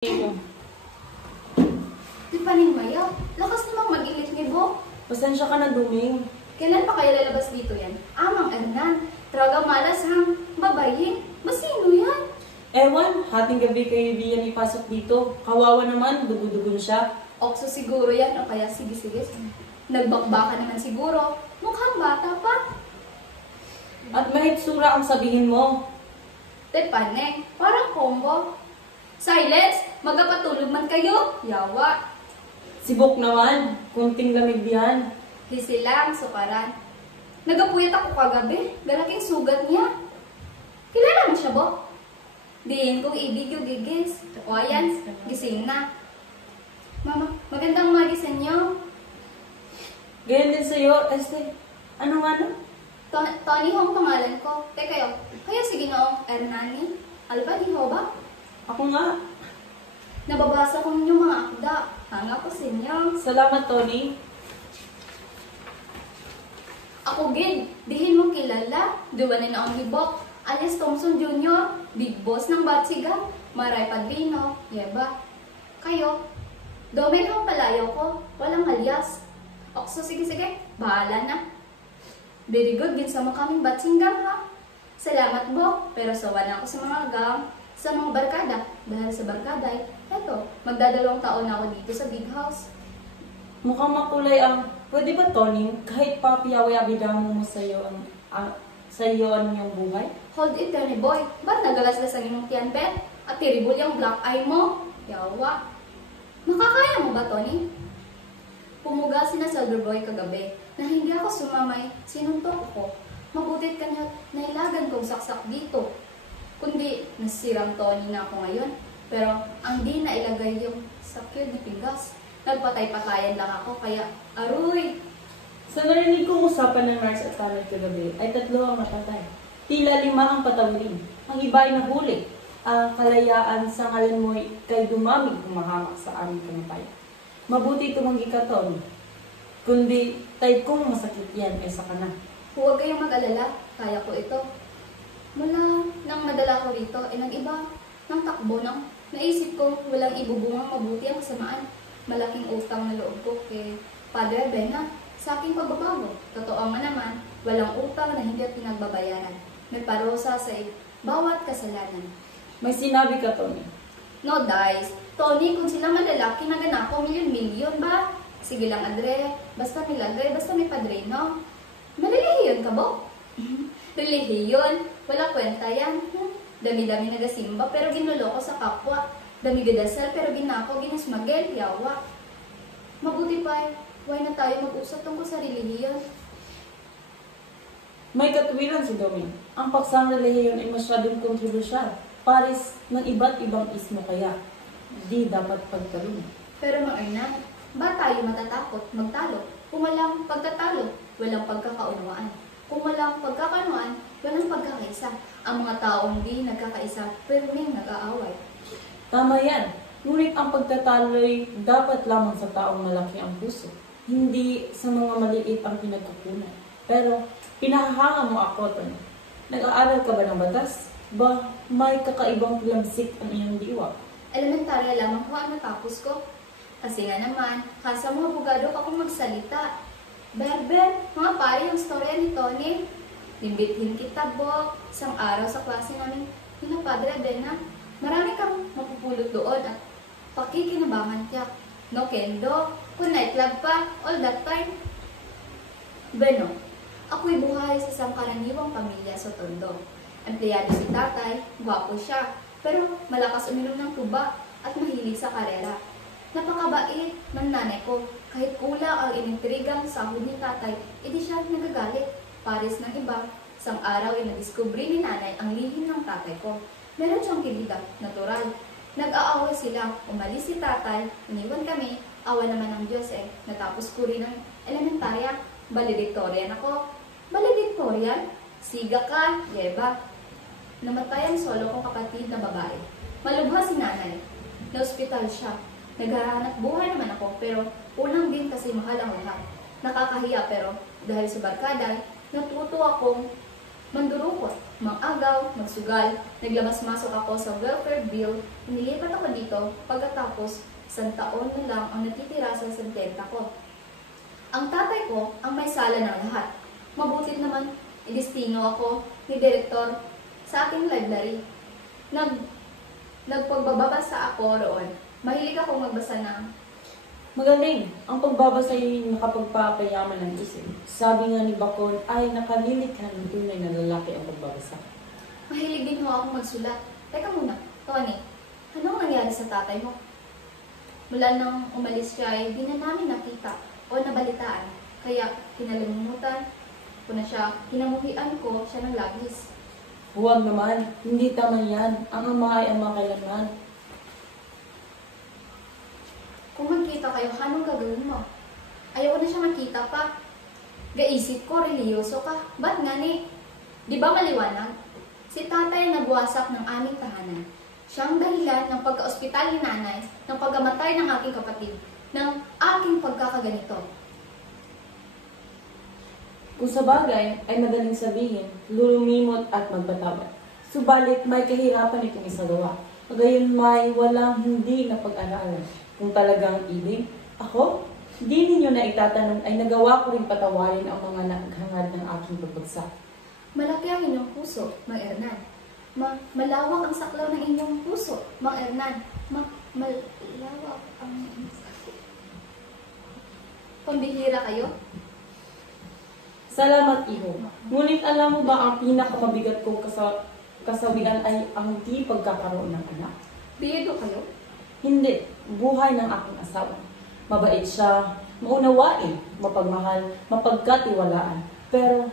Mo. Di pa rin mayaw. Lakas namang mag-init ni Bo. Pasensya ka na, Duming. Kailan pa kayo lalabas dito yan? Amang Ernan. Traga malas hang babayin. Masino yan? Ewan, hating gabi kayo diyan ipasok dito. Kawawa naman, dugo-dugon siya. Okso siguro yan o kaya sige-sige. Nagbakbaka naman siguro. Mukhang bata pa. At may itsura ang sabihin mo. Tepane, parang combo. Silence! Magapatulog man kayo. Yawa. Sibok naman, kunting lamig diyan. Di silang sukaran. Nagapuyat ako kagabi. Galaking sugat niya. Kilala mo siya, Bo? Diin kong ibig yung gigis. O ayan, gising na. Mama, magandang umaga sa inyo. Ganyan din sa'yo, ano nga no? Tony Hong pangalan ko. Kayo, kaya sige noong Ernani. Alba, di ho ba? Ako nga. Nababasa ko ninyong mga akda. Hanga ko sa inyo. Salamat, Tony. Ako gid, dihin mo kilala. Duwanin na ang libok. Alias Thompson Jr., big boss ng Batsigan. Maray Padrino, yeba. Kayo, domen hong palayo ko. Walang alias. Okso, sige, bahala na. Very good, ginsama kaming Batsinggang ha. Salamat, Bo, pero sawa na ako sa mga gang. Sa mga barkada, dahil sa barkada eto, magdadalawang taon na ako dito sa big house. Mukhang makulay ang... Pwede ba, Tony, kahit pa piyaway-abidamo mo sa'yo ang iyong buhay? Hold it, Tony boy. Ba't nagalaslas ang imong tiyan, Ben? At terrible yung black eye mo? Yawa. Makakaya mo ba, Tony? Pumuga si na Silver Boy kagabi na hindi ako sumamay, sinuntok ko. Mabutit kanya nailagan kong saksak dito. Kundi nasirang Tony na ako ngayon. Pero ang di na ilagay yung sakit na pinggas. Nagpatay-patayan lang ako kaya aruy. Sa narinig kong usapan ng nurse at tanod kagabi ay 3 ang natatay. Tila 5 ang patawin. Ang iba ay nahuli. Ang kalayaan sa ngalan mo kay dumamig humahamak sa aming kamatayan. Mabuti tumanggi ka, Tony. Kundi tay kong masakit yan ay sa kana. Huwag kayong mag-alala. Kaya ko ito. Mula nang nadala ko rito, nag-iba ng takbo nang naisip ko walang ibubungang mabuti ang kasamaan. Malaking utang na loob ko kay Padre Bena sa aking pagbabago. Totoo nga naman, walang utang na hindi pinagbabayaran. May parusa sa bawat kasalanan. May sinabi ka, Tony. No, dice. Tony, kung sila malalaki, naganap ko milyon-milyon ba? Sige lang, Andre. Basta may lagay, basta may padrino. Malilihiyon ka, Bo? Relihiyon. Wala kwenta yan. Dami-dami nagasimba pero ginuloko sa kapwa. Dami gadasal pero ginako ginasmagel. Yawa. Mabuti pa why na tayo mag-usap tungkol sa relihiyon? May katuwiran si Doming. Ang paksang relihiyon ay masyadong kontrobersyal. Paris ng iba't ibang ismo kaya. Di dapat pagtalong. Pero Mang Ernan, ba tayo matatakot magtalo? Kung walang pagtatalo, walang pagkakaunawaan. Kung walang pagkakaunawaan, walang pagkakaisa. Ang mga taong di nagkakaisa, pero may nag-aaway. Tama yan. Ngunit ang pagtatalo'y dapat lamang sa taong malaki ang puso. Hindi sa mga maliit ang pinagkukunan. Pero pinahahanga mo ako, Tony. Nag-aaral ka ba ng batas? Ba, may kakaibang lamsik ang iyong diwa. Elementarya lamang ko ang natapos ko. Kasi nga naman, kasa mga bugado akong magsalita. Berber, mga pare yung storya ni Tony. Limbithin kita, Bo. Isang araw sa klase namin, yun na Padre Bena. Marami kang mapupulot doon at pakikinabangan tiyak. No kendo, kung nightclub pa, all that time. Beno, ako'y buhay sa isang karaniwang pamilya sa Tondo. Empleyado si tatay, gwapo siya, pero malakas uminom ng tuba at mahilig sa karera. Napakabait ng nanay ko. Kahit kulang ang inintrigang sahod ni tatay, edi siya nagagalit. Pares ng iba, isang araw ay nadiskubre ni nanay ang lihim ng tatay ko. Meron siyang kilida, natural. Nag-aaway sila, umalis si tatay, iniwan kami, awa naman ng Diyos Natapos ko rin ang elementarya, valedictorian ako. Valedictorian? Siga ka, yeba. Namatay ang solo kong kapatid na babae. Malubha si nanay. Na-hospital siya. Naghahanap buhay naman ako, pero unang din kasi mahal ang lahat. Nakakahiya pero dahil sa barkada, natuto akong mandurukot, mangagaw, magsugal. Naglabas-masok ako sa welfare bill. Inilipat ako dito pagkatapos isang taon na lang ang natitira sa sententa ko. Ang tatay ko ang may sala ng lahat. Mabuti naman, idestino ako ni direktor sa aking library. Nagpagbabasa ako roon. Mahilig ako magbasa ng Magaling! Ang pagbabasa ay nakapagpapayaman ng isip. Sabi nga ni Bacon ay nakalilikha ng tunay na lalaki ang pagbabasa. mahilig din ho ako magsulat. Teka muna, Tony, anong nangyari sa tatay mo? Mula nang umalis siya ay di na namin nakita o nabalitaan. Kaya kinalimutan ko na siya, hinamuhian ko siya ng labis. Huwag naman, hindi tama yan. Ang ama ay ama kailanman. Kung magkita kayo, anong gagawin mo? Ayaw na siya makita pa. Gaisip ko, reliyoso ka. Ba't nga ni? Di ba maliwanag? Si tatay ang nagwasak ng aming tahanan. Siya ang dahilan ng pagka-ospital ni nanay, ng pagkamatay ng aking kapatid, ng aking pagkakaganito. Kung sa bagay ay madaling sabihin, lumimot at magpatawad. Subalit may kahirapan itong isagawa. Gayon may walang hindi na pag-aralan. Kung talagang ibig, ako, di ninyo na itatanong ay nagawa ko rin patawarin ang mga naghangad ng aking pagbagsak. Malaki ang inyong puso, Mang Hernan. Malawak ang saklaw ng inyong puso, Mang Hernan. Malawak ang... Pambihira kayo? Salamat, iho. Ngunit alam mo ba ang pinakamabigat kong kasawian ay ang di pagkakaroon ng anak? Biyedo kayo? Hindi. Buhay ng aking asawa. Mabait siya, maunawain, mapagmahal, mapagkatiwalaan. Pero,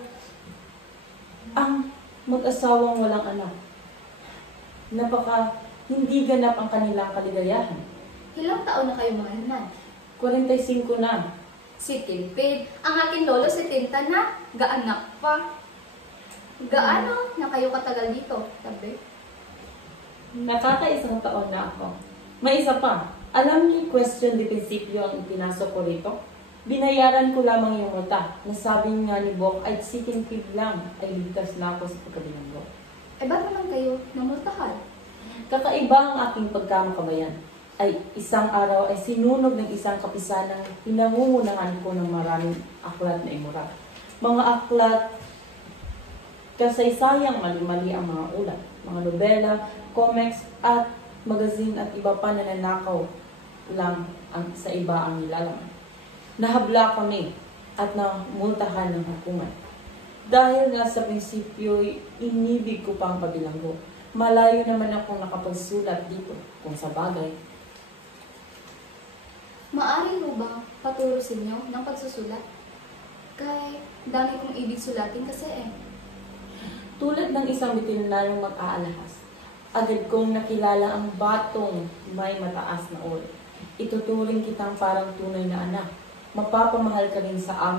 ang mag-asawang walang anak, hindi ganap ang kanilang kaligayahan. Ilang taon na kayo, Mang Hernan? 45 na. Si Timpid. Ang aking lolo si Tinta na. Gaanak pa. Gaano na kayo katagal dito? Sabi. Nakakaisang taon na ako. May isa pa. Alam niyo question de prinsipyo ang ipinasok ko rito? Binayaran ko lamang yung mata. Nasabi nga ni Bok ay si Timpid lang ay ligtas na ako sa pagkabilanggo. Eh ba't naman kayo namultahan? Kakaiba ang aking pagkamakabayan. Ay isang araw ay sinunog ng isang kapisanang pinangungunahan ko ng maraming aklat na immoral. Mga aklat, kasaysayang mali-mali ang mga ulat, mga nobela, comics at magazine at iba pa na nanakaw lang sa iba ang nilalaman. Nahabla kami at namultahan ng hukuman. Dahil nga sa prinsipyo, inibig ko pa ang kabilanggo. Malayo naman akong nakapagsulat dito kung sa bagay. Maari mo bang paturusin niyo ng pagsusulat? Kay dami kong ibig sulatin kasi eh. Tulad ng isang veterinaryong mag-aalahas, agad kong nakilala ang batong may mataas na uri. Ituturing kitang parang tunay na anak. Mapapamahal ka rin sa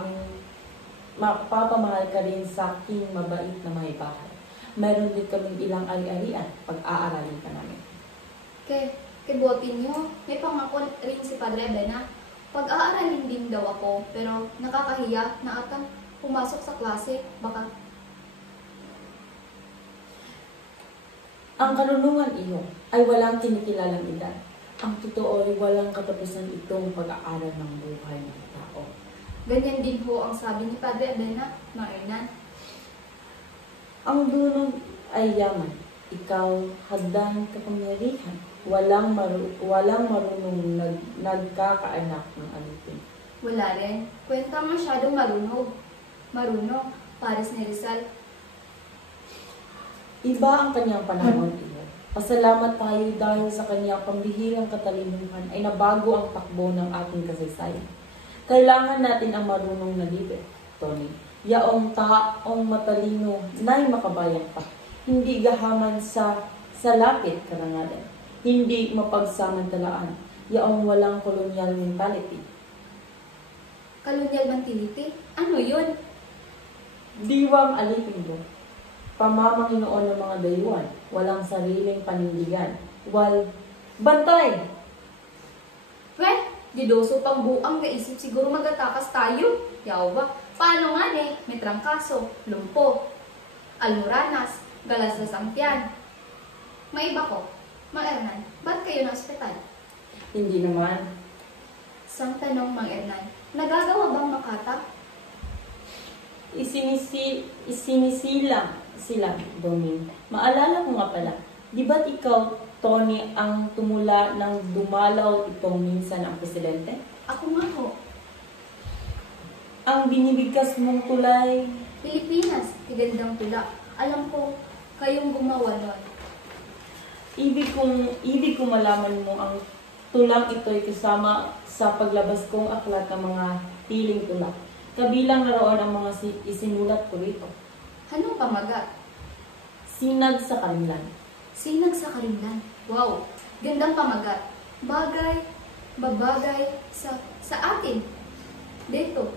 aking mabait na may bahay. Meron din kaming ilang ari-arian pag-aaralin ka namin. Kibutin niyo, may pangako rin si Padre Bena. Pag-aaralin din daw ako, pero nakakahiya na atang pumasok sa klase, baka... Ang karunungan iyo ay walang kinikilalang edad. Ang totoo ay walang katapusan itong pag-aaral ng buhay ng tao. Ganyan din ho ang sabi ni Padre Bena, Mang Hernan. Ang dunong ay yaman. Ikaw, hagdan kapangyarihan. Walang marunong nagkakaanak ng alipin. Wala rin. Kwenta masyadong marunong. Paris ni Rizal. Iba ang kanyang panahon, iyo. Pasalamat tayo dahil sa kanyang pambihirang katalinuhan ay nabago ang takbo ng ating kasaysayan. Kailangan natin ang marunong na lider, Tony. Yaong taong matalino na'y makabayang pa. Hindi gahaman sa lapit karangalan. Hindi mapagsamantalaan. Yaong walang kolonyal mentality. Kolonyal mentality? Ano yun? Diwang alipin mo. Pamamanginoon ng mga dayuhan. Walang sariling panindigan. Bantay! Didoso pang buang naisip siguro magatakas tayo. Yaw ba? Paano nga may trangkaso, lumpo. almoranas, galas sa sangkyan. May iba ko. Mang Hernan, ba't kayo na ospital? Hindi naman. Sang tanong, Mang Hernan, nagagawa bang makata? Isinisilang sila, Doming. Maalala ko nga pala, di ba't ikaw, Tony, ang tumula ng dumalaw itong minsan ang presidente? Ako nga ho. Ang binibigkas mong tulay, Pilipinas, tigandang tula. Alam ko, kayong gumawa nun. ibig kong malaman mo ang tulang ito'y kasama sa paglabas kong aklat ng mga tiling tula. Kabilang na roon ang mga isinulat ko rito. Anong pamagat? Sinag sa Karimlan. Sinag sa Karimlan. Wow, gandang pamagat. Bagay, babagay sa atin. Dito,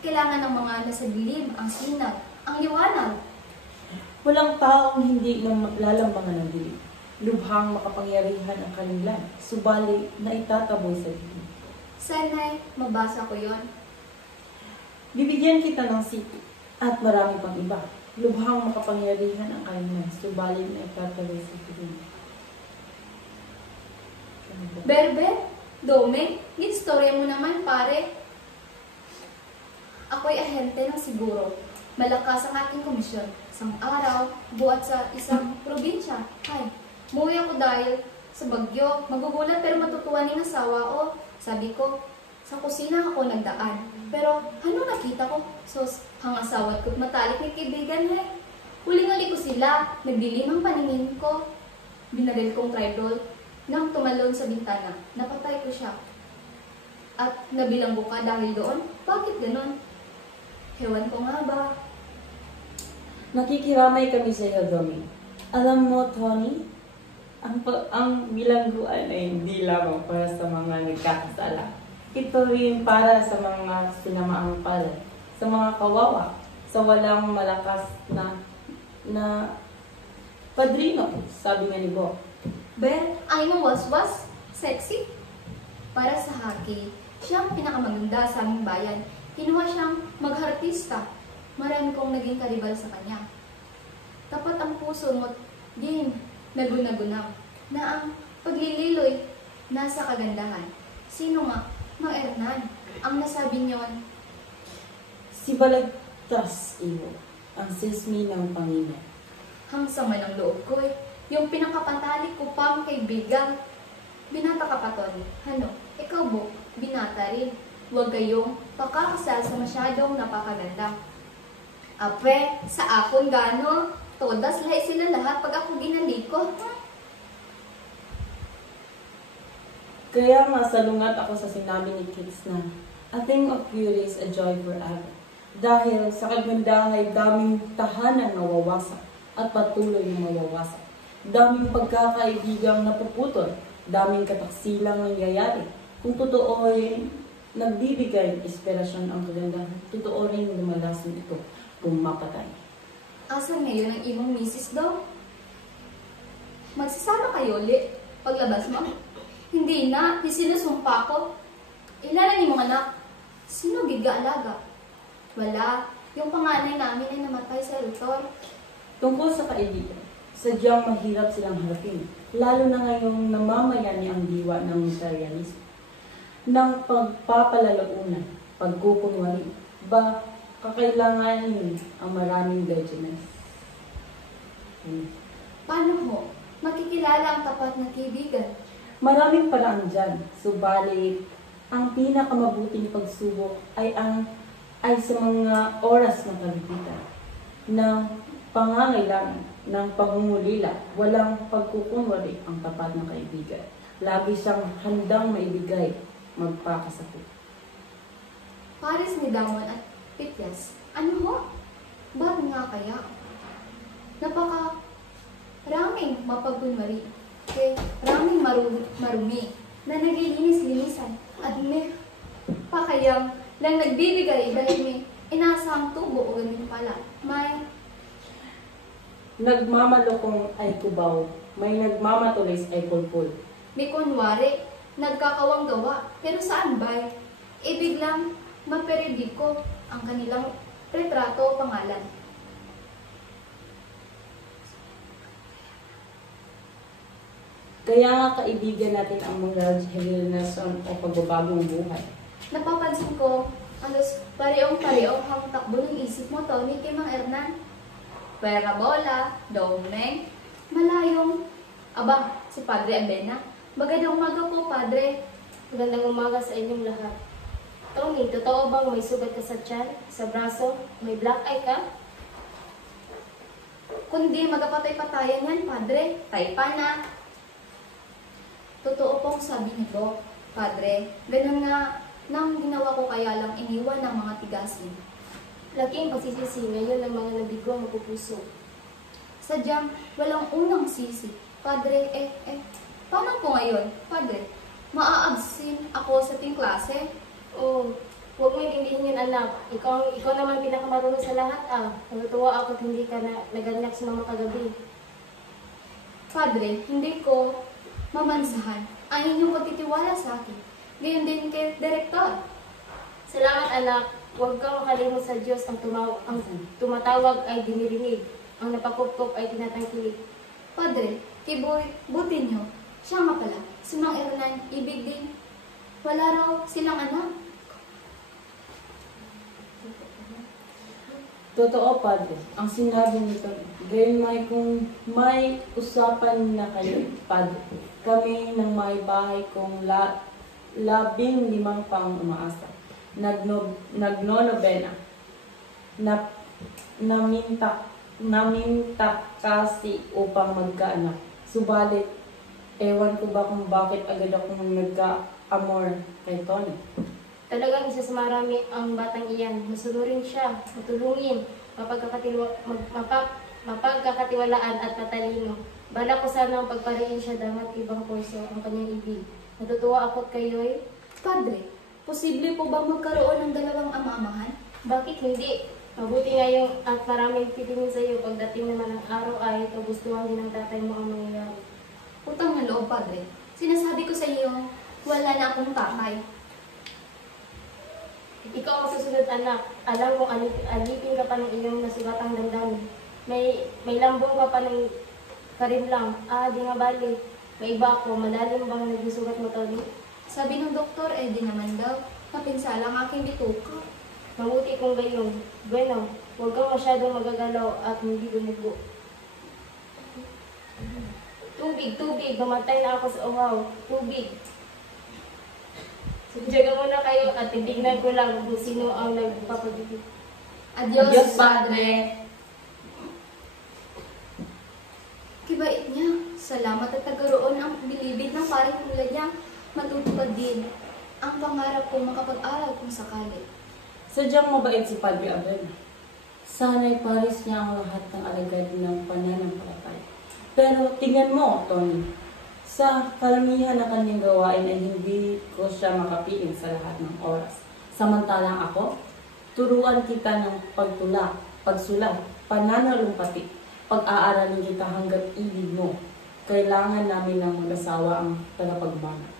kailangan ng mga nasa dilim, ang sinag, ang liwanag. Walang taong hindi lalambangan ng dilim. Lubhang makapangyarihan ang Karimlan, subali na itataboy sa dilim. Sana'y mabasa ko yon. Bibigyan kita ng city at marami pang iba. Lubhang makapangyarihan ang Karimlan, subali na itataboy sa dilim. Berber, Dome, gistorya mo naman pare. Ako'y ahente ng siguro. Malakas ang aking komisyon. Isang araw, buhat sa isang probinsya. Ay, muwi ako dahil sa bagyo. Magugulat pero matutuwa ng asawa o. Sabi ko, sa kusina ako nagdaan. Pero ano nakita ko? Sos, ang asawat ko't matalik ni kaibigan eh. Huling-huli ko sila, nagdilim ang paningin ko. Binaril kong tribal. Nang tumalon sa bintana, napatay ko siya. At nabilanggo ka dahil doon? Bakit ganon? Hewan ko nga ba? Nakikiramay kami sa iyo, Domi. Alam mo, Tony, ang bilangguan ay hindi lamang para sa mga nagkakasala. Ito rin para sa mga sinamaang palad, sa mga kawawa, sa walang malakas na padrino, sabi nga ni Bo. Ben, ay mo waswas? Sexy? Para sa Haki, siyang pinakamaganda sa aming bayan. Kinuha siyang maghartista. Marami kong naging karibal sa kanya. Tapat ang puso mo't din nagunagunaw na ang paglililoy nasa kagandahan. Sino nga? Mang Hernan. Ang nasabi niyon, Si Balagtas, iyo, ang sismi ng Panginoon. hang sama ng loob ko eh. Yung pinakapantalik ko pang kaibigan. Binata ka pa, Tony. Ano? Ikaw, Bo, binata rin. Huwag kayong pakakasal sa masyadong napakaganda. Ape, sa akon gano, todas lahi sila lahat pag ako ginaliko. Kaya masalungat ako sa sinabi ni Kits na, a thing of beauty is a joy forever. Dahil sa kagandahan ay daming tahanang nawawasak at patuloy na mawawasak. Daming pagkakaibigang napuputol, daming kataksilang nangyayari. Kung totoo ay nagbibigay inspirasyon ang kagandahan, totoo rin lumalason ito kung mapatay. Asan ngayon ang imong misis daw? Magsasama kayo ulit paglabas mo? Hindi na, sinusumpa ko. Ilan ni mong anak? Sino giga-alaga? Wala, yung panganay namin ay namatay sa Lutor. Tungkol sa kaibigan, sadyang mahirap silang harapin, lalo na ngayong namamayani ang diwa ng materialismo. Ng pagpapalalauna, pagkukunwari, ba kakailanganin ang maraming virgines. Paano ho? Makikilala ang tapat na kaibigan. Maraming paraan dyan, subalit ang pinakamabuting pagsubok ay sa mga oras ng kalibutan, ng pangangailangan, ng pangungulila, walang pagkukunwari ang tapat na kaibigan. Lagi siyang handang maibigay, magpakasakit. Pares ni Damon at Pityas, ano ho? Ba't nga kaya? Raming mapagkunwari, raming marumi, na naglilinis-linisan, at may pakayang lang nagbibigay dahil may inasang tubo o ganun pala. May Nagmamalokong ay kubaw, may nagmamatulis ay pulpul. may kunwari, nagkakawang gawa, pero saan ba'y? Biglang maperidiko ang kanilang retrato o pangalan. Kaya nga kaibigan natin ang mga relasyon o pagbabagong buhay. Napapansin ko, alos parehong-parehong ang takbo ng isip mo, Tony, kay Mang Hernan. Pera bola, domeng, malayong. Aba, si Padre Abena. Magandang umaga po, Padre. Magandang umaga sa inyong lahat. Tony, totoo bang may sugat ka sa tiyan, sa braso, may black eye ka? Kundi magapatay-patayan yan, Padre. Taypa na. Totoo pong sabi ni Doc, Padre. Ganun nga nang ginawa ko kaya lang iniwan ng mga tigasin. Laking pagsisisi ngayon ng mga nabigo mapupuso. Sadyang walang unang sisi. Padre, paano po ngayon, Padre? Maa-absent ako sa ting klase? Oh, huwag mo intindihin yun, anak. Ikaw naman pinakamarunong sa lahat, ah. Natutuwa ako at hindi ka na naganyak sa mga kagabi. Padre, hindi ko mamansahan ang inyong pagtitiwala sa akin. Gayon din kay Direktor. Salamat, anak. Huwag kang makalimot sa Diyos ang tumatawag ay dinirinig. Ang napakupkop ay tinatangkilik. Padre, buti nyo. Siya nga pala, si Mang Hernan, ibig din. Wala raw silang anak. Totoo, Padre. Ang sinabi nito, gayon may kung may usapan na kayo, Padre. Kami ng may bahay kong 15 pang umaasa. Nagnonobena. Naminta kasi upang magkaanak. Subalit, ewan ko ba kung bakit agad akong nagka-amor kay Tony. Talagang isa sa marami ang batang iyan. Masunurin siya, matulungin, mapagkakatiwalaan at matalino. Bala ko sana ang pagpariin siya damat ibang kurso ang kanyang ibig. Natutuwa ako't kayo'y, Padre, posible po ba magkaroon ng dalawang ama-amahan? bakit hindi? Mabuti ngayong at maraming titingin sa iyo pagdating naman ng araw ay kagustuhan din ng tatay mo ang mangyayari. Utang na loob, Padre. Sinasabi ko sa iyo, wala na akong tatay. Ikaw ang susunod, anak. Alam kong alipin ka pa ng iyong nasugatang damdamin. May lambong ka pa ng karim lang. Di nga bali. May iba ako. Malalim bang nagsusugat mo, Tony? Sabi ng doktor, di naman daw. Mapinsala ang aking bituka. Mabuti kung gayon. Bueno, huwag kang masyadong magagalaw at hindi gumugo. Tubig, tubig. Mamatay na ako sa uhaw. Tubig. Diyaga muna kayo at titignan ko lang kung sino ang nagpapabibig. Adios, Padre. Kibait niya. Salamat at nagkaroon ang bilibid ng paring tulad niya. Matutupad din ang pangarap kong makapag-aral kung sakali. Sadyang mabait si Padre Abel. Sana'y paris niya ang lahat ng alagad ng pananampalataya. Pero tingnan mo, Tony, sa karamihan na kanyang gawain ay hindi ko siya makapiling sa lahat ng oras. Samantalang ako, turuan kita ng pagtulak, pagsulat, pananalumpati, pag-aaralin kita hanggat ibig mo. Kailangan namin ng mag-asawa ang tagapagmana.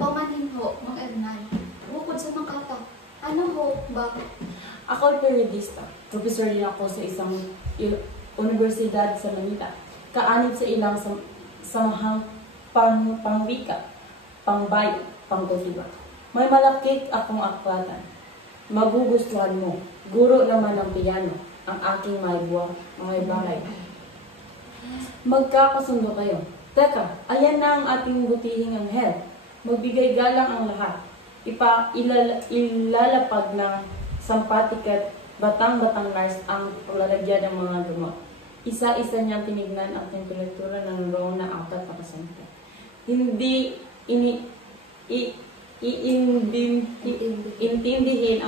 Paumanhin ho, Mang Hernan. Bukod sa makata, ano ho ba? Ako ay periodista. Professor din ako sa isang universidad sa Manila. Kaanib sa ilang samahang pangwika, pangbayo, pangkultiba. May malakit akong aklatan. Magugustuhan mo. Guro naman ng piano, ang aking mga bahay. Magkakasundo kayo. Teka, ayan na ang ating butihing anghel. Magbigay galang ang lahat. Ilalapag ng sampatik at batang-batang nurse ang paglalagyan ng mga gamot. Isa-isa niyang tinignan ang temperatura ng Rona ang tatapasanta. Hindi intindihin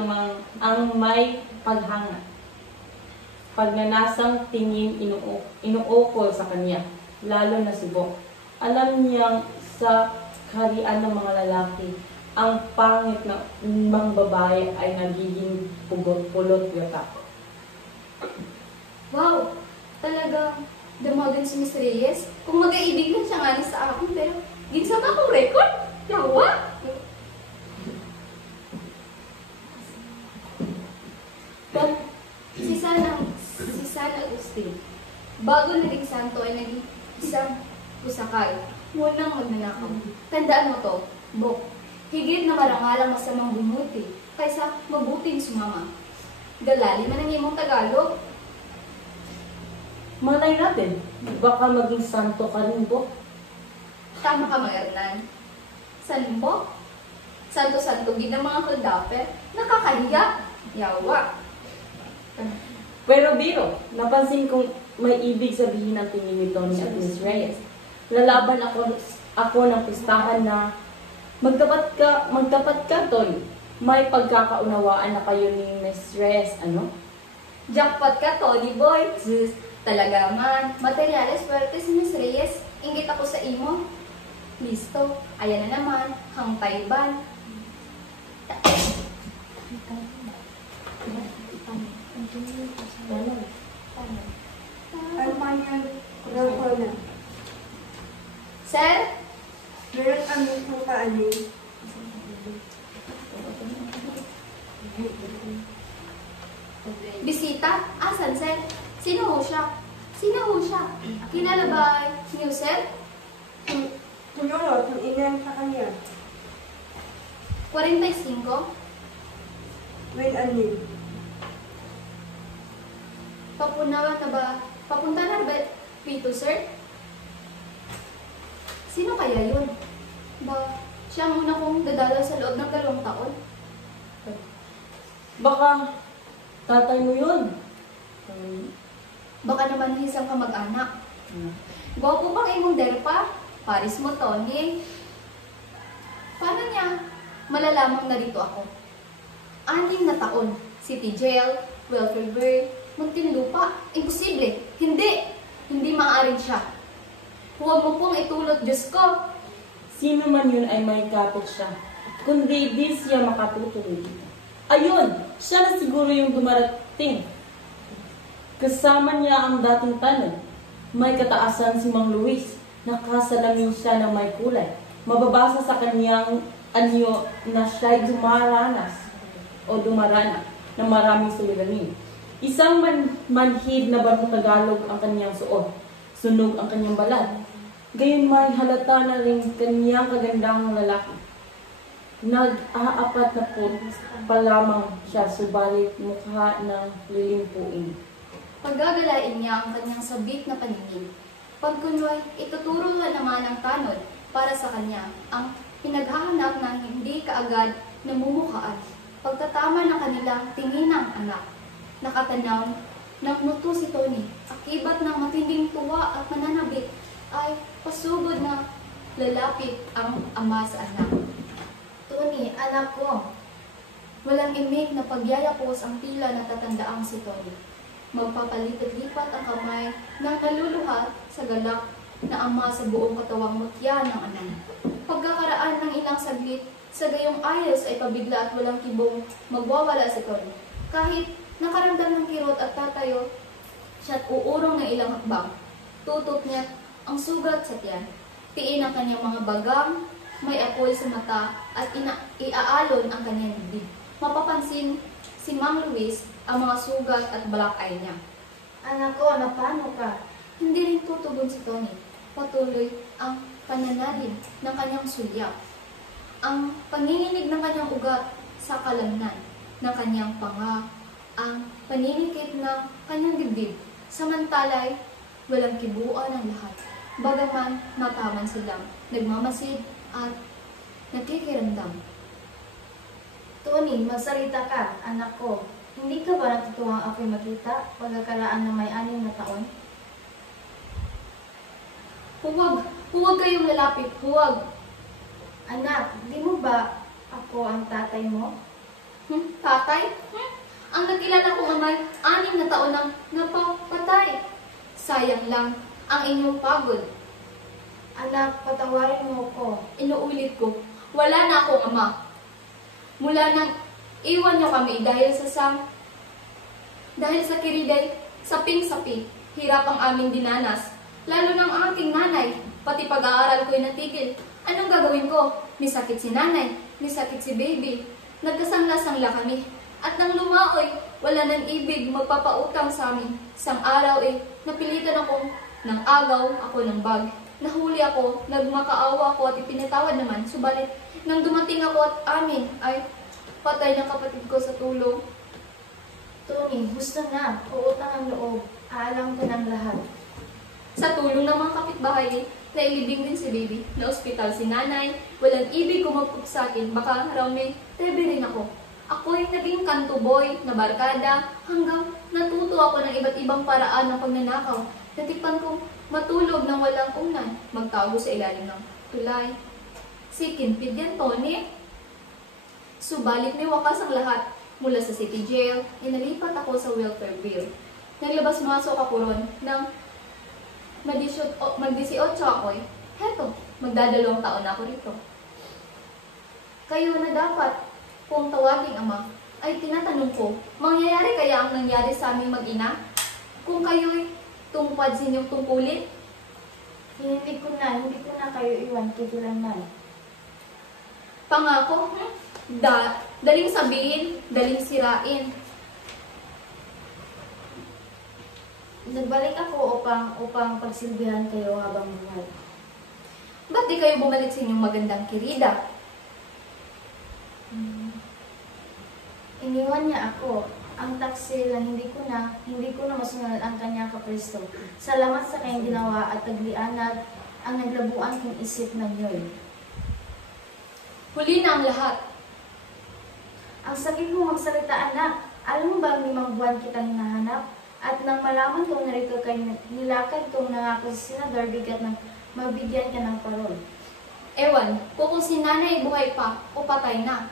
ang may paghanga. Pagnanasang tingin inuukol sa kanya, lalo na si Bok. Alam niyang sa kaharian ng mga lalaki, ang pangit na mga babae ay nagiging pulot yata. Wow! Talaga, damagan si Miss Reyes. Kung mag-aibig lang siya nga sa akin, pero ginsama akong record? Yawa! But, si San Agustin, bago naging santo ay naging isang pusakal. munang magnanakaw. Tandaan mo to, Bok. Higit na marangalang masamang bumuti kaysa mabuting sumama. Dalali man ang imong Tagalog. Malay natin, baka maging santo ka rin, Bok. Tama ka, Mang Hernan. San Bok? Santo-santo gid ng mga kuldaper. Nakakahiya. Yawa. Pero biro, napansin kong may ibig sabihin ang tingin ni Tony at Miss Reyes. Lalaban ako ng pistahan na magtapat ka, Tony. May pagkakaunawaan na kayo ni Miss Reyes, ano? Jackpot ka, Tony boy. Sus, talaga man. Materyales, swerte si Miss Reyes. Ingit ako sa imo. Listo. Ayan na naman. Hangtayban. Ano pa niyan? Raw na. Sir? Meron kami kung kaanin. Bisita? Asan, sir? Sino ho siya? Sino ho siya? Kilala ba niyo, sir? Tulunod, yung inan sa kanya. 45? Well, anin. Papunawan na ba? Papunta na ba dito, sir? Sino kaya yun? Ba, siya ang una kong dadala sa loob ng 2 taon. Baka tatay mo yun. Baka naman isang kamag-anak. Gwapo bang imong derpa? Paris mo, Tony. Paano niya malalamang narito ako? 6 na taon. City jail, welfare bird, Muntinlupa. Imposible. Hindi. Hindi maaaring siya. Huwag mo pong itulot, Diyos ko. Sino man yun ay may kapit siya. Kundi di siya makatutuloy dito. Ayun! Siya na siguro yung dumarating. Kasama niya ang dating tanod. May kataasan si Mang Luis. Nakasalamin siya ng may kulay. Mababasa sa kanyang anyo na siya'y dumarana ng maraming suliranin. Isang manhid na barong Tagalog ang kanyang suot. Sunog ang kanyang balat. Gayon may halata na rin kanyang kagandang lalaki. Nag-aapat na po pa lamang siya, subalit mukha ng lilimpuin. Paggagalain niya ang kanyang sabik na paningin. Pagkunway, ituturo na naman ang tanod para sa kanya ang pinaghahanap ng hindi kaagad namumukhaan. Pagtatama ng kanilang tinginang anak, nakatanaw ng muto si Tony. Akibat ng matinding tuwa at mananabik ay pasugod na lalapit ang ama sa anak. Tony, anak ko. Walang imik na pagyayapos ang tila na tatandaang si Tony. Magpapalipat-lipat ang kamay ng naluluha sa galak na ama sa buong katawang mutya ng anak. Pagkakaraan ng ilang saglit, sa gayong ayos ay pabigla at walang kibong magwawala si Tony. Kahit nakaramdam ng kirot at tatayo, siya't uurong ng ilang hakbang. Tutok niya ang sugat sa tiyan. Tiin ang kanyang mga bagang, may apoy sa mata at iaalon ang kanyang bibig. Mapapansin si Mang Luis ang mga sugat at balakay niya. Anak ko, napano ka? Hindi rin tutugon si Tony. Patuloy ang pananalim ng kanyang sulyap. Ang panginginig ng kanyang ugat sa kalamnan ng kanyang panga, ang paninikip ng kanyang dibdib. Samantalay, walang kibuan ang lahat. Bagaman mataman silang nagmamasid at nakikiramdam. Tony, magsalita ka, anak ko. Hindi ka ba natutuwang ako'y makita pagkakalaan na may 6 na taon? Huwag kayong lalapit, huwag. Anak, di mo ba ako ang tatay mo? Tatay? Ang nakilala kong amay, 6 na taon nang napapatay. Sayang lang ang inyong pagod. Anak, patawarin mo ko. Inuulit ko, wala na akong ama. Mula nang iwan niyo kami dahil sa kiriday, saping-sapi, hirap ang aming dinanas. Lalo ng aking nanay, pati pag-aaral ko'y natigil. Anong gagawin ko? May sakit si nanay, may sakit si baby. Nagkasangla-sangla kami. At nang lumaoy, wala nang ibig magpapautang sa amin. Isang araw napilitan akong nang agaw ako ng bag. Nahuli ako, nagmakaawa ako at ipinatawad naman. Subalit, nang dumating ako at amin, ay patay ng kapatid ko sa tulong. Tony, gusto na. Uutang ang loob. Aalam ka ng lahat. Sa tulong ng mga kapitbahay, nailibing din si baby. Na ospital si nanay, walang ibig kumapot sa akin. Baka raw may tebe rin ako. Ako'y naging kanto boy na barkada hanggang natuto ako ng iba't ibang paraan ng pagnanakaw. Natipan kong matulog ng walang unan, magtago sa ilalim ng tulay. Si Kinpid yan, Tony. Subalit may wakas ang lahat. Mula sa city jail, inalipat ako sa welfare bill. Naglabas-masok ako ron nang mag-18 ako'y, heto, magdadalawang taon na ako rito. Kayo na dapat kung tawaging ama, ay tinatanong ko, mangyayari kaya ang nangyari sa aming mag-ina? Kung kayo'y tungpad sa inyong tungkulin? Hindi ko na kayo iwan kailanman. Pangako, daling sabihin, daling sirain. Nagbalik ako upang pagsilbihan kayo habang buhay. Ba't di kayo bumalik sa inyong magandang kirida? Iniwan niya ako. Ang taksi na hindi ko na masunod ang kanyang kapristo. Salamat sa kanyang ginawa at taglianag ang naglabuan kong isip ng yoy. Huli na ang lahat. Ang sakit mo magsalita, anak. Alam mo ba ang 5 buwan kitang hinahanap? At nang malaman kong narito kayo, nilakad kong nangako sa senador bigat ng mabigyan ka ng parol. Ewan, kung si nanay buhay pa o patay na.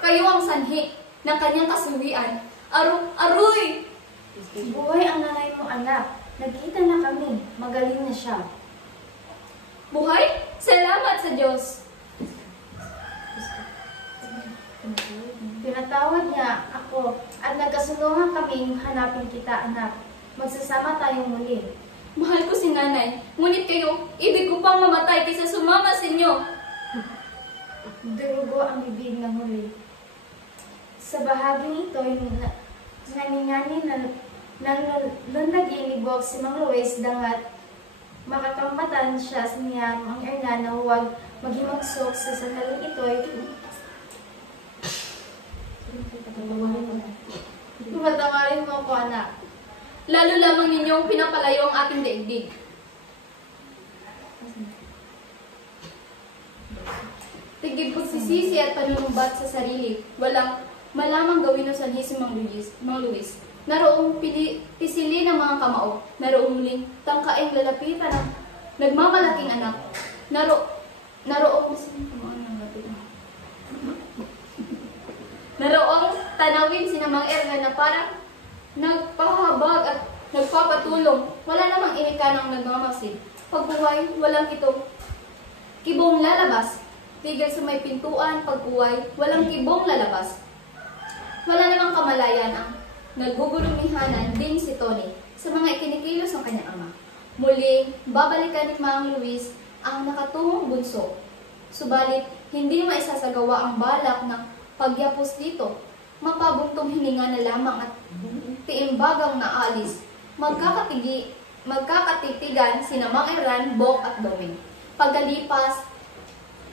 Kayo ang sanhi ng kanyang kasuwian. Aroy! Buhay ang nanay mo, anak. Nagkita na kami. Magaling na siya. Buhay? Salamat sa Diyos! Pinatawad niya ako at nagkasunungan kaming hanapin kita, anak. Magsasama tayong muli. Mahal ko si nanay, ngunit kayo, ibig ko pang mamatay kaysa sumama sa inyo. Durugo ang bibig ng huli. Sa bahaging ito, naningani ng lundaginibok si Mang Luis dangat makakambatan siya niya ang Ernan na huwag maghimagsok sa sandaling ito'y Tumatawarin mo ako, anak. Lalo lamang ninyong pinapalayo ang ating daigdig. Tigib pagsisisi at panunumbat sa sarili. Walang malamang gawin o sanhi si Mang Luis. Naroong pisili ng mga kamao. Naroong muling tangkaing lalapitan ng nagmamalaking anak. Naroong tanawin si Mang Erna na parang nagpahabag at nagpapatulong. Wala namang inikanang nagmamasid. Pagbuhay, walang itong kibong lalabas. Tigil sa may pintuan, pagbuhay, walang kibong lalabas. Wala namang kamalayan ang nagugulumihanan din si Tony sa mga ikinikilos ng kanyang ama. Muling, babalikan ni Mang Luis ang nakatungong bunso. Subalit, hindi maisasagawa ang balak ng pagyapos dito. Mapabuntong hininga na lamang at tiimbagang naalis. Magkakatitigan sina Mang Erran, Bok at Doming. Pagkalipas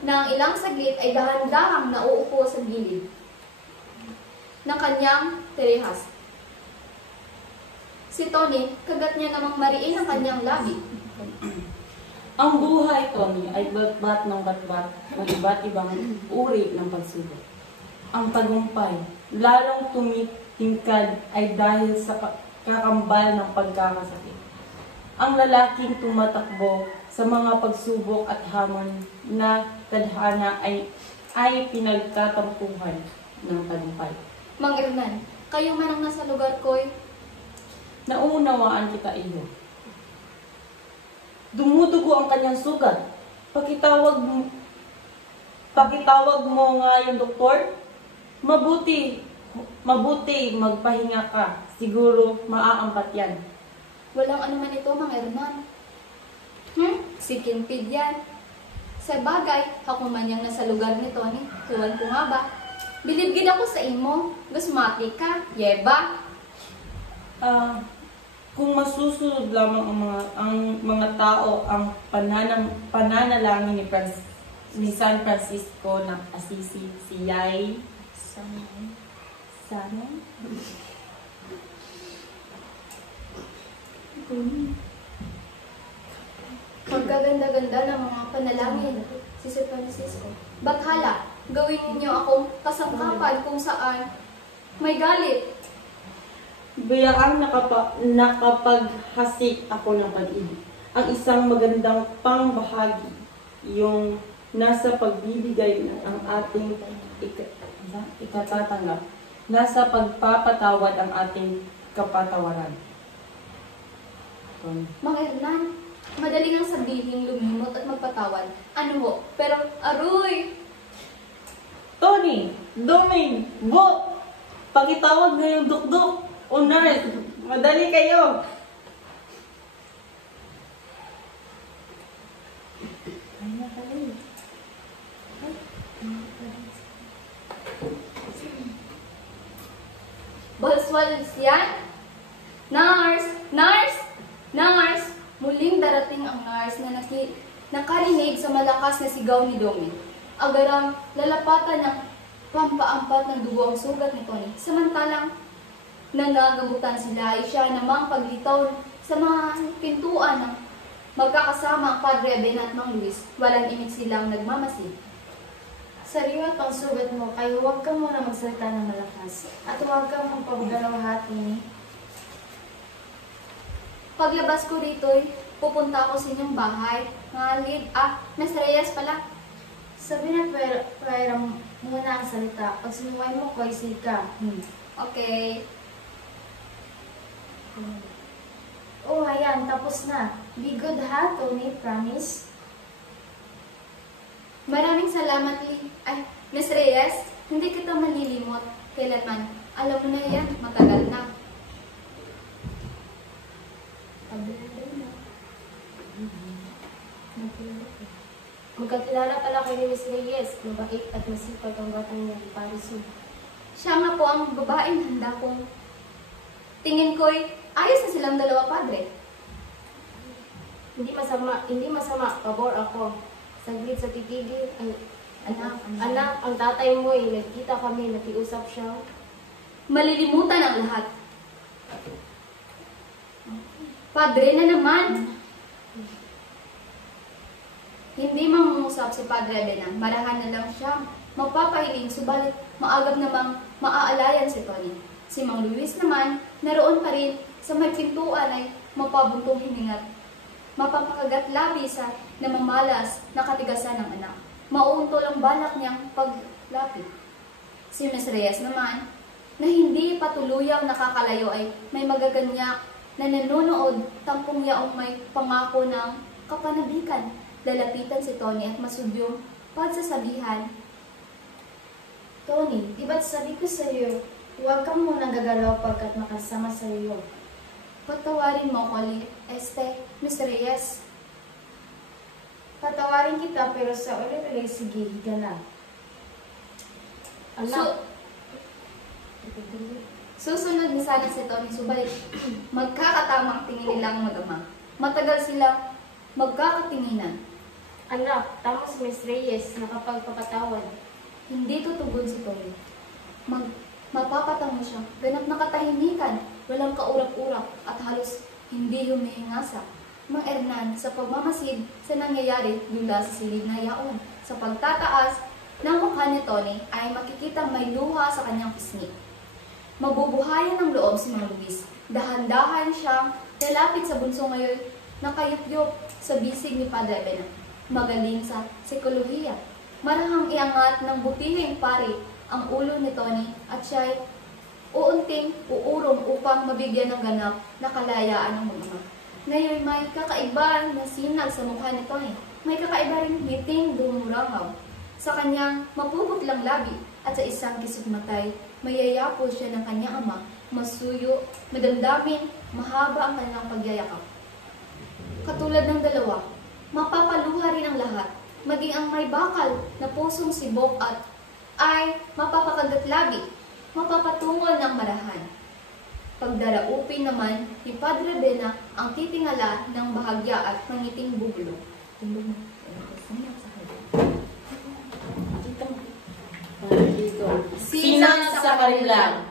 ng ilang saglit ay dahan-dahang nauupo sa gilid ng kanyang terehas. Si Tony, kagat niya namang mariin ang kanyang labi. Ang buhay, Tony, ay batbat ng batbat ng iba't ibang uri ng pagsubok. Ang tagumpay, lalong tumitingkad ay dahil sa kakambal ng pagkakasakit. Ang lalaking tumatakbo sa mga pagsubok at hamon na tadhana ay pinagtatampuhan ng tagumpay. Mang Ernan, kayo man ang nasa lugar ko'y Nauunawaan kita, iyo. Dumudugo ang kanyang sugat. Pakitawag mo nga yung doktor. Mabuti magpahinga ka. Siguro maaampat yan. walang anuman ito, Mang Ernan. Si Kinpid yan. Sa bagay, ako man yung nasa lugar ni Tony. Tuwan ko nga ba? Bilibgid ako sa imo. Gusmati ka, yeba. Kung masusunod lamang ang mga tao ang pananalangin ni San Francisco ng Assisi, siya'y sana Magaganda-ganda ng mga panalangin si San Francisco. Bakhala, gawin ninyo akong kasangkapan kung saan may galit. Biyaang nakapaghasik ako ng pag-ibig. Ang isang magandang pangbahagi, yung nasa pagbibigay ng ating ikatatanggap, nasa pagpapatawad ang ating kapatawaran. Mga Hernan, madali nang sabihin lumimot at magpatawad. Ano ho? Pero, aroy! Tony, Doming, Bo, pakitawag na yung dukduk o nurse. Madali kayo. Balswalis yan? Nurse! Nurse! Nurse! Muling darating ang nurse na nakarinig sa malakas na sigaw ni Domi. Agarang lalapatan ng pampaampat ng dugo ang sugat ni Tony. Samantalang nanagamutan sila ay siya namang paglitaw sa mga pintuan ng magkakasama ang Padre Ben at Mang Luis. Walang imik silang nagmamasid. Sariwa pang sugat mo, kaya huwag ka muna magsalita ng malakas. At huwag kang magpagalawahati. Paglabas ko rito'y pupunta ako sa inyong bahay. Ngalid, Miss Reyes pala. Sabi na pwera muna ang salita. Pag sinuway mo ko, isig ka. Okay. Oh, ayan, tapos na. Be good ha, Tony, promise. Maraming salamat, Miss Reyes. Hindi kita malilimot kailanman. Alam mo na yan, matagal na. Magkakilala pala kay ni Miss Reyes. Mabait at masipag ang batang niya, Paris. Siya nga po ang babaeng handa kong tingin ko'y ayos na silang dalawa, Padre. Hindi masama, pabor ako. Saglit sa titigil, anak, ang tatay mo nagkita kami, nakiusap siya. Malilimutan ang lahat. Padre na naman. Hindi mangungusap si Padre Bena. Marahan na lang siya. Magpapahiling, subalit maagap namang maaalayan si Tony. Si Mang Luis naman, naroon pa rin sa may pintuan ay mapabuntong hiningat. Mapapakagat labi sa namamalas na katigasan ng anak. Mauuntol ang balak niyang paglapit. Si Miss Reyes naman, na hindi patuluyang nakakalayo ay may magaganyak na nanonood tampong yaong may pangako ng kapanabikan. Lalapitan si Tony at masudyong pagsasabihan. Tony, di ba't sabi ko sa iyo, huwag kang munang gagalaw pagkat makasama sa iyo. Patawarin mo ko, Miss Reyes. Patawarin kita pero sa ulit-ulit, sige, higa na. Anak. Susunod ni sana si Tony, subalit magkakatamang tingin nilang mag-ama. Matagal silang magkakatinginan. Anak, tama si Miss Reyes, nakapagpapatawad. Hindi tutugon si Tony. Mapapatango siya, ganap nakatahimikan, walang kaurap-urap at halos hindi humihingasa. Mang Hernan, sa pagmamasid sa nangyayari mula sa silid na yaon. Sa pagtataas ng mukha ni Tony ay makikita may luha sa kanyang pisngi. Mabubuhayan ng loob si Mang Luis. Dahan-dahan siyang lalapit sa bunso ngayon nakayup-yup sa bisig ni Padre Bena. Magaling sa psikolohiya. Marahang iangat ng butihing pari ang ulo ni Tony at siya'y uunting uurong upang mabigyan ng ganap na kalayaan ng mga. Ngayon may kakaiba na sinag sa mukha ni Tony. May kakaiba rin ngiting dumurangaw sa kanyang mapuputlang labi at sa isang kisig matay, mayayapo siya ng kanyang ama, masuyo, madamdamin, mahaba ang kanyang pagyayakap. Katulad ng dalawa, mapapaluha rin ang lahat, maging ang may bakal na pusong sibok at ay mapapakagat labi, mapapatungol ng marahan. Pagdaraupin naman ni Padre Bena ang titingala ng bahagya at mangiting bubulo. Sinang sa Karimlang.